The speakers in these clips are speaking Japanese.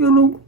うん。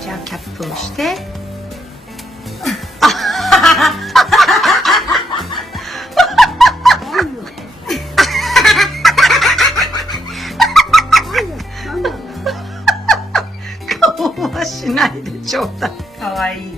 じゃあキャップをして。顔はしないでちょうだい。かわいい。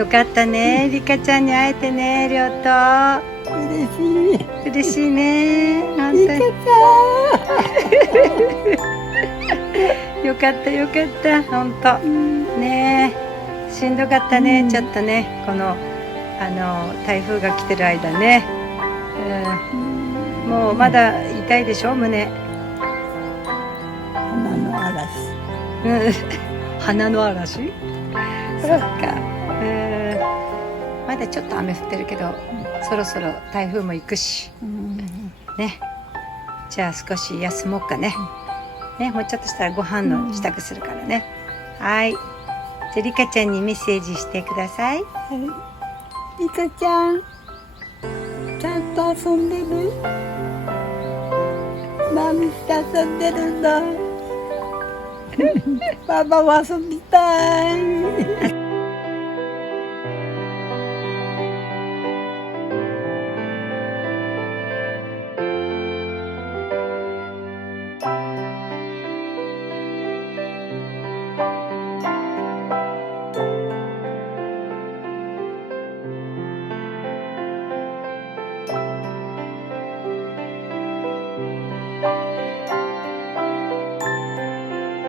よかったね。リカちゃんに会えてね、りょうと。嬉しい。嬉しいね。本リカち当に。よかったよかった。本当。ねえ。しんどかったね、ちょっとね。この、台風が来てる間ね。もうまだ痛いでしょ、胸。花の嵐。花の嵐。そっか。まだちょっと雨降ってるけど、そろそろ台風も行くし。ね。じゃあ少し休もうかね。ね、もうちょっとしたらご飯の支度するからね。はい。じゃあリカちゃんにメッセージしてください。リカちゃん、ちゃんと遊んでる？マミと遊んでるんだ。パパも遊びたい。